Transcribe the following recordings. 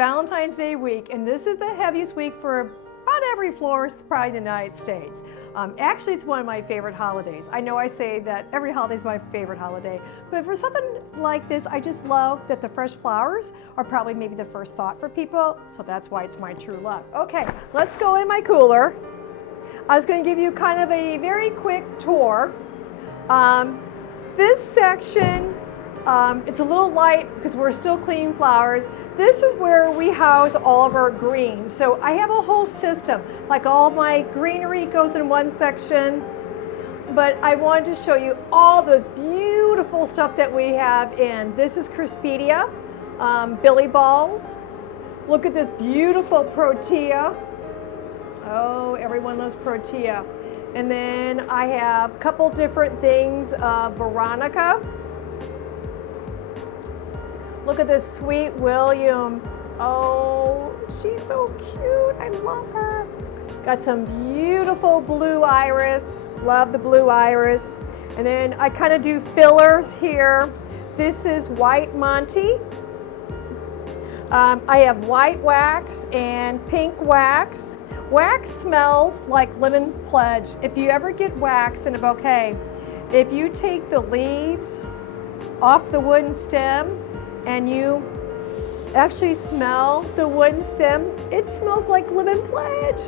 Valentine's Day week, and this is the heaviest week for about every florist, probably in the United States. Actually, it's one of my favorite holidays. I know I say that every holiday is my favorite holiday, but for something like this, I just love that the fresh flowers are probably maybe the first thought for people, so that's why it's my true love. Okay, let's go in my cooler. I was going to give you kind of a very quick tour. This section, it's a little light because we're still cleaning flowers. This is where we house all of our greens. So I have a whole system, like all my greenery goes in one section, but I wanted to show you all those beautiful stuff that we have in. This is Cresspedia, Billy Balls. Look at this beautiful Protea. Oh, everyone loves Protea. And then I have a couple different things of Veronica. Look at this Sweet William. Oh, she's so cute. I love her. Got some beautiful blue iris. Love the blue iris. And then I kind of do fillers here. This is White Monty. I have white wax and pink wax. Wax smells like lemon pledge. If you ever get wax in a bouquet, if you take the leaves off the wooden stem and you actually smell the wooden stem, it smells like lemon pledge.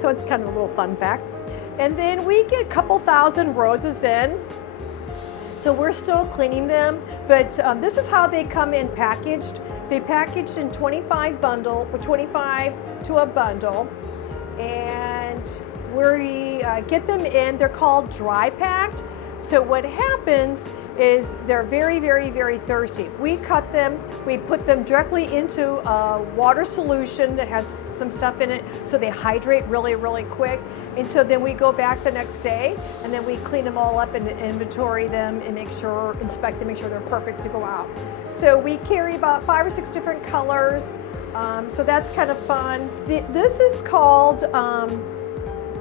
So it's kind of a little fun fact. And then we get a couple thousand roses in. So we're still cleaning them, but this is how they come in packaged. They packaged in 25 to a bundle. And we get them in, they're called dry packed. So what happens is they're very, very, very thirsty. We cut them, we put them directly into a water solution that has some stuff in it, so they hydrate really, really quick. And so then we go back the next day and then we clean them all up and inventory them and inspect them, make sure they're perfect to go out. So we carry about 5 or 6 different colors. So that's kind of fun. This is called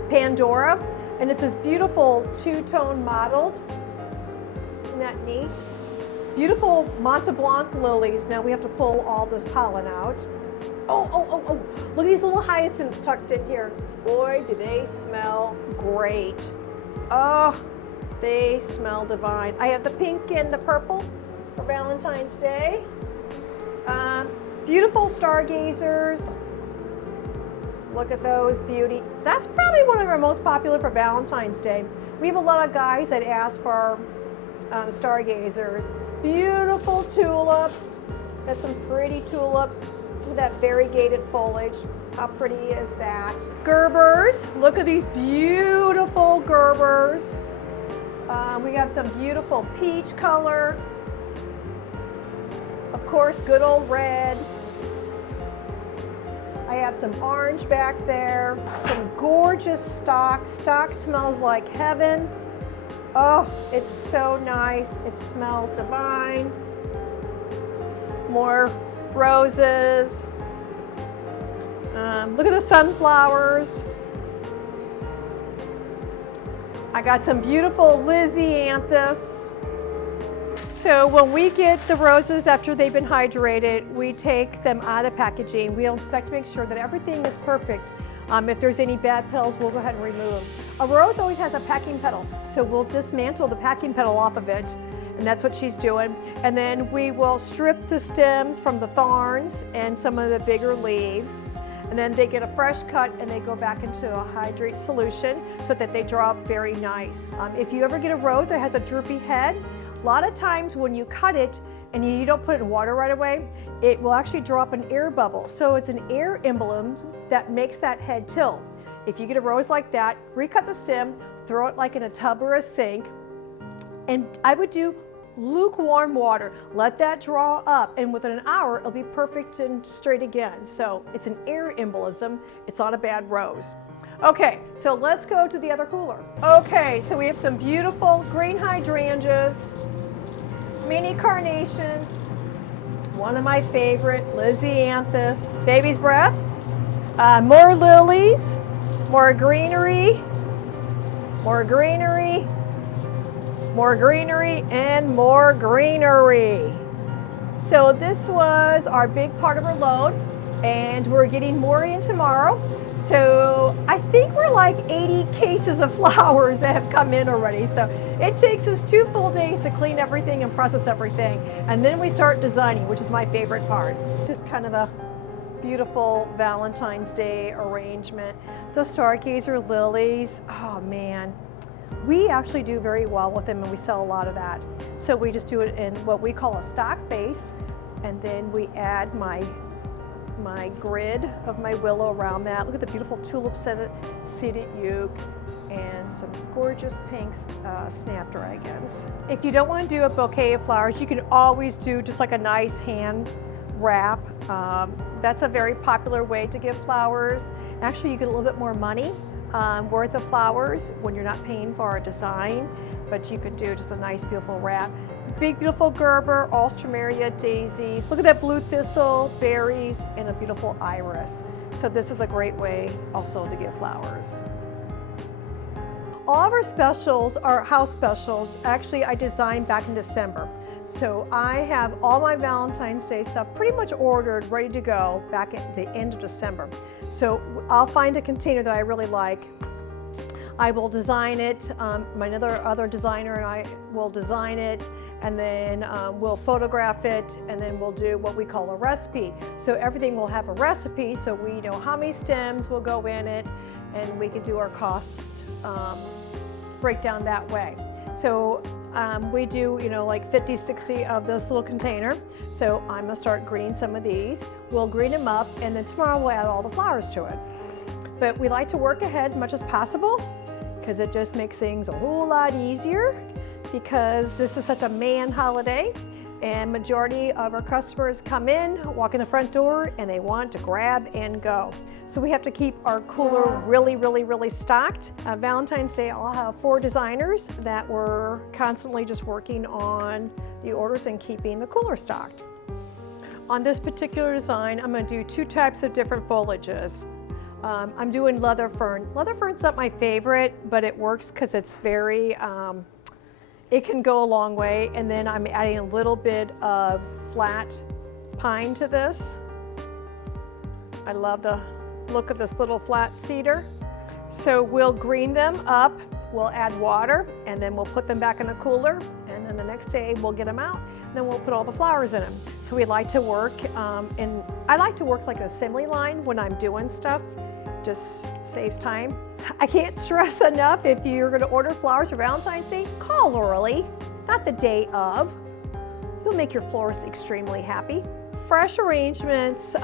Pandora, and it's this beautiful two-tone mottled. Isn't that neat? Beautiful Mont Blanc lilies. Now we have to pull all this pollen out. Oh, look at these little hyacinths tucked in here. Boy, do they smell great. Oh, they smell divine. I have the pink and the purple for Valentine's Day. Beautiful stargazers. Look at those beauty. That's probably one of our most popular for Valentine's Day. We have a lot of guys that ask for stargazers. Beautiful tulips. Got some pretty tulips with that variegated foliage. How pretty is that? Gerbers. Look at these beautiful gerbers. We have some beautiful peach color. Of course, good old red. I have some orange back there. Some gorgeous stock. Stock smells like heaven. Oh, it's so nice. It smells divine. More roses. Look at the sunflowers. I got some beautiful Lysianthus. So when we get the roses after they've been hydrated, we take them out of the packaging. We'll inspect to make sure that everything is perfect. If there's any bad petals, we'll go ahead and remove them. A rose always has a packing petal, so we'll dismantle the packing petal off of it, and that's what she's doing. And then we will strip the stems from the thorns and some of the bigger leaves. And then they get a fresh cut and they go back into a hydrate solution so that they draw up very nice. If you ever get a rose that has a droopy head, a lot of times when you cut it and you don't put it in water right away, it will actually draw up an air bubble. So it's an air emblem that makes that head tilt. If you get a rose like that, recut the stem, throw it like in a tub or a sink, and I would do lukewarm water. Let that draw up, and within an hour, it'll be perfect and straight again. So it's an air embolism. It's not a bad rose. Okay, so let's go to the other cooler. Okay, so we have some beautiful green hydrangeas, mini carnations, one of my favorite, Lysianthus, baby's breath, more lilies, more greenery, more greenery, more greenery, and more greenery. So this was our big part of our load. and we're getting more in tomorrow. So I think we're like 80 cases of flowers that have come in already. So it takes us 2 full days to clean everything and process everything. And then we start designing, which is my favorite part. Just kind of a beautiful Valentine's Day arrangement. The stargazer lilies, oh man. We actually do very well with them and we sell a lot of that. So we just do it in what we call a stock base, and then we add my grid of my willow around that. Look at the beautiful tulip seeded uke and some gorgeous pink snapdragons. If you don't want to do a bouquet of flowers, you can always do just like a nice hand wrap. That's a very popular way to give flowers. Actually, you get a little bit more money worth of flowers when you're not paying for a design, but you could do just a nice beautiful wrap. Big beautiful Gerber, Alstroemeria daisies. Look at that blue thistle, berries, and a beautiful iris. So this is a great way also to give flowers. All of our specials are house specials. Actually, I designed back in December. So I have all my Valentine's Day stuff pretty much ordered, ready to go back at the end of December. So I'll find a container that I really like. I will design it, my other designer and I will design it, and then we'll photograph it, and then we'll do what we call a recipe. So everything will have a recipe, so we know how many stems will go in it, and we can do our cost breakdown that way. So we do, like 50, 60 of this little container. So I'm gonna start greening some of these. We'll green them up, and then tomorrow we'll add all the flowers to it. But we like to work ahead as much as possible, because it just makes things a whole lot easier, because this is such a man holiday, and majority of our customers come in, walk in the front door, and they want to grab and go. So we have to keep our cooler really, really, really stocked. Valentine's Day, I'll have 4 designers that were constantly just working on the orders and keeping the cooler stocked. On this particular design, I'm going to do 2 types of different foliages. I'm doing leather fern. Leather fern's not my favorite, but it works because it's very, it can go a long way. And then I'm adding a little bit of flat pine to this. I love the look of this little flat cedar. So we'll green them up, we'll add water, and then we'll put them back in the cooler. And then the next day we'll get them out, and then we'll put all the flowers in them. So we like to work, and I like to work like an assembly line when I'm doing stuff. Just saves time. I can't stress enough, if you're going to order flowers for Valentine's Day, call early, not the day of. You'll make your florist extremely happy. Fresh arrangements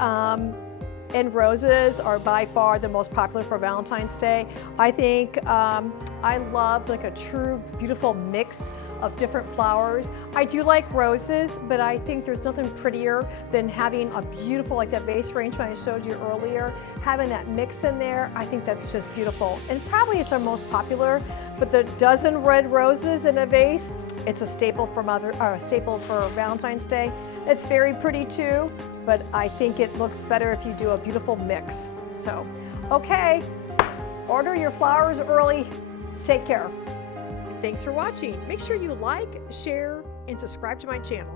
and roses are by far the most popular for Valentine's Day. I think I love like a true beautiful mix of different flowers. I do like roses, but I think there's nothing prettier than having a beautiful, like that vase arrangement I showed you earlier, having that mix in there. I think that's just beautiful. And probably it's our most popular, but the dozen red roses in a vase, it's a staple for Valentine's Day. It's very pretty too, but I think it looks better if you do a beautiful mix. So, okay, order your flowers early. Take care. Thanks for watching. Make sure you like, share, and subscribe to my channel.